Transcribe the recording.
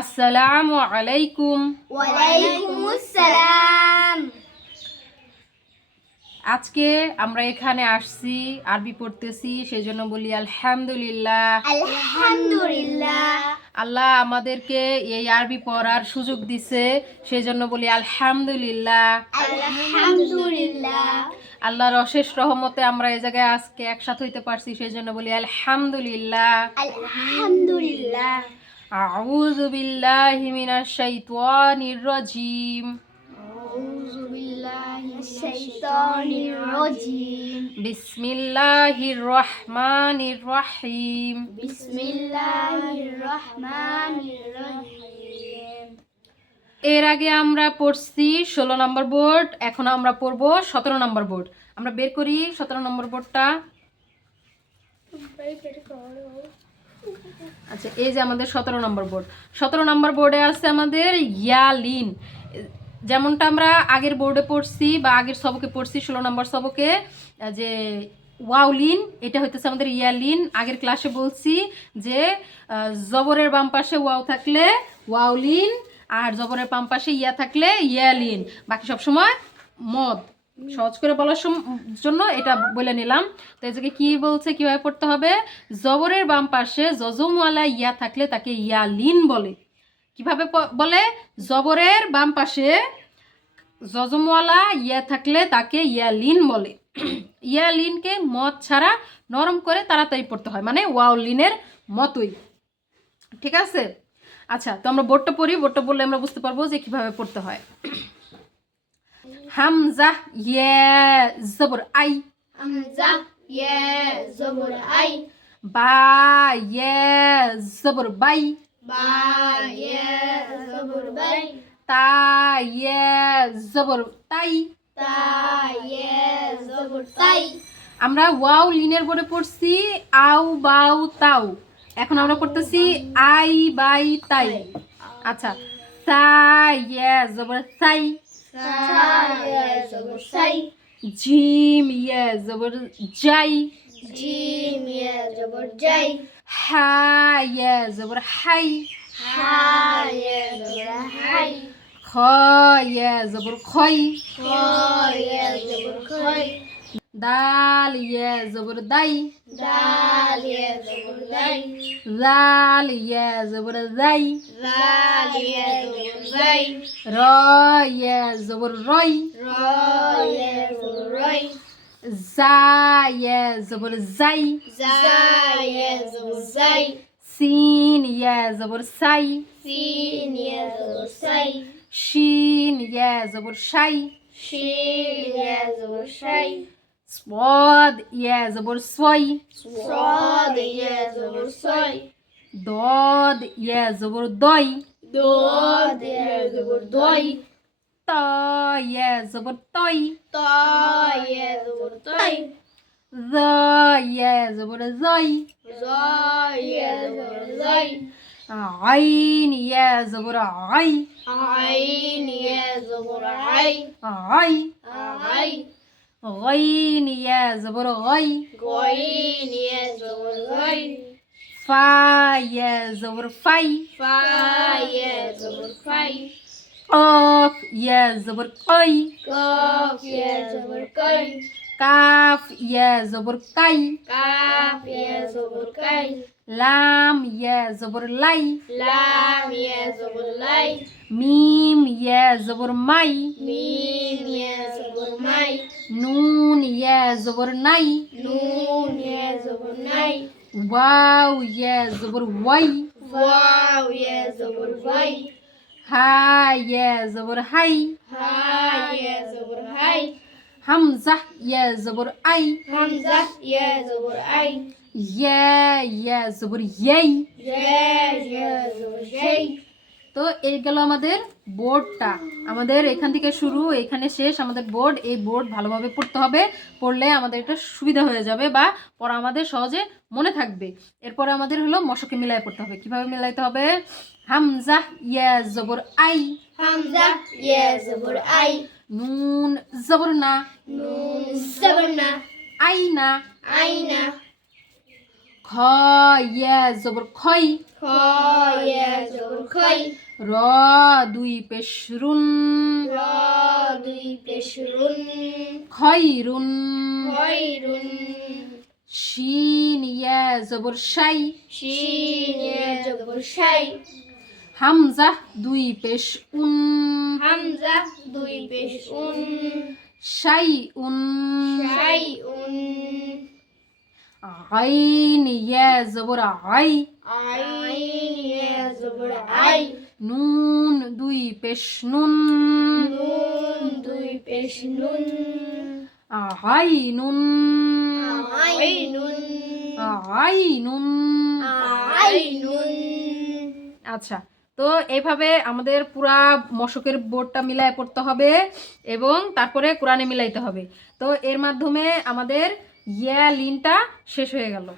আসসালামু আলাইকুম। ওয়ালাইকুম আসসালাম আজকে আমরা এখানে আসছি আরবি পড়তেছি সেই জন্য বলি আলহামদুলিল্লাহ। আলহামদুলিল্লাহ। আল্লাহ আমাদেরকে এই আরবি পড়ার সুযোগ দিছে সেই জন্য বলি আলহামদুলিল্লাহ। আলহামদুলিল্লাহ। আল্লাহর অশেষ রহমতে আমরা এই জায়গায় আজকে একসাথে হইতে পারছি সেই জন্য বলি আলহামদুলিল্লাহ। আলহামদুলিল্লাহ। আউযু বিল্লাহি মিনাশ শাইতানির রাজিম। আউযু বিল্লাহি মিনাশ শাইতানির রাজিম। বিসমিল্লাহির রহমানির রহিম। বিসমিল্লাহির রহমানির রহিম। এর আগে আমরা পড়ছি ষোলো নম্বর বোর্ড এখন আমরা পড়ব সতেরো নম্বর বোর্ড। আমরা বের করি সতেরো নম্বর বোর্ডটা। আচ্ছা এই যে আমাদের সতেরো নম্বর বোর্ড। সতেরো নম্বর বোর্ডে আছে আমাদের ইয়ালিন। যেমনটা আমরা আগের বোর্ডে পড়ছি বা আগের সবকে পড়ছি, ষোলো নম্বর সবকে, যে ওয়াউলিন, এটা হইতেছে আমাদের ইয়ালিন। আগের ক্লাসে বলছি যে জবরের বাম পাশে ওয়াও থাকলে ওয়াউলিন আর জবরের বাম পাশে ইয়া থাকলে ইয়ালিন। বাকি সব সময় মদ। সহজ করে বলার জন্য এটা বলে নিলাম। তো জায়গায় কি বলছে, কীভাবে পড়তে হবে? জবরের বাম পাশে জজমওয়ালা ইয়া থাকলে তাকে ইয়ালিন বলে। কীভাবে বলে? জবরের বাম পাশে জজমওয়ালা ইয়া থাকলে তাকে ইয়ালিন বলে। ইয়ালিনকে মদ ছাড়া নরম করে তাড়াতাড়ি পড়তে হয় মানে ওয়াউলিনের মতোই। ঠিক আছে? আচ্ছা তো আমরা বোর্ডটা পড়ি। বোর্ডটা বললে আমরা বুঝতে পারব যে কীভাবে পড়তে হয়। হামজা ইয়ে জবর আই হামজা ইয়া জবর আই বা ইয়ে জবর বাই বা ইয়া জবর বাই তা ইয়ে জবর তাই তা ইয়া জবর তাই আমরা ওয়াও লিনের বোর্ডে পড়ছি আউ বাউ তাও। এখন আমরা পড়তেছি আই বাই তাই। আচ্ছা। ইয়ে সাই ইয়া জবর সাই জিম ইয়ে জবর জাই জিম ইয়া জবর জাই হা ইয়ে জবর হাই হা ইয়া জবর হাই খ ইয়ে জবর খই খ ইয়া জবর খই দাল ইয়ে জবর দাই দাল ইয়া জবর দাই জাল ইয়ে জবর জাই জাল ইয়া জবর জাই র ইয়ে জবর রই র ইয়া জবর রই জা ইয়ে জবর জাই জা ইয়া জবর জাই সিন ইয়ে জবর সাই সিন ইয়া জবর সাই শিন ইয়ে জবর শাই শিন ইয়া জবর শাই Свод є забор свой. Свод є забор свой. Дод є забор дой. Дод є забор дой. Та є забор той. Та є забор той. За є забор зой. За є забор зой. عين يا زبر عين عين يا زبر عين عين عين غينية زبر غي غينية زبر غي فايا زبر فاي فايا زبر فاي قاف يا زبر قي قاف يا زبر قي كاف يا زبر كاي كاف يا زبر كاي لام يا زبر لاي لام يا زبر لاي ميم يا زبر ماي ميم يا زبر ماي Nun ye zubur nay. Nun ye zubur nay. Wow ye zubur way. Wow ye zubur way. Ha ye zubur hay. Ha ye zubur hay. Hamza ye zubur ay. Hamza ye zubur ay. Ye ye zubur yay. Ye ye zubur yay. তো এই গেল আমাদের বোর্ডটা। আমাদের এখান থেকে শুরু এখানে শেষ। আমাদের বোর্ড এই বোর্ড ভালোভাবে পড়তে হবে। পড়লে আমাদের এটা সুবিধা হয়ে যাবে বা পড়া আমাদের সহজে মনে থাকবে। এরপরে আমাদের হলো মশকে মিলাই পড়তে হবে। কীভাবে মিলাইতে হবে? হামজা ইয়া জবর আই। হামজা ইয়া জবর আই। নুন জবর না। নুন জবর না। আই না। আই না। খ ইয়া জবর খই। খই। Khai. র দুই পেশ রুন Ra dui pesh run. খয়রুন Khairun. শিন ইয়া জবর শাই Shin ya zabur shai. Hamza দুই পেশ উন Hamza dui pesh un. শাই উন Shay'un. আইন ইয়া জবর আই Ain ya zabur ai. নুন দুই পেশ নুন pesh nun. আই নুন Ainun. আই নুন Ainun. আচ্ছা তো এইভাবে আমাদের পুরা মশকের বোর্ডটা মিলায় পড়তে হবে এবং তারপরে কোরআনে মিলাইতে হবে তো এর মাধ্যমে আমাদের ইয়া লিনটা শেষ হয়ে গেল।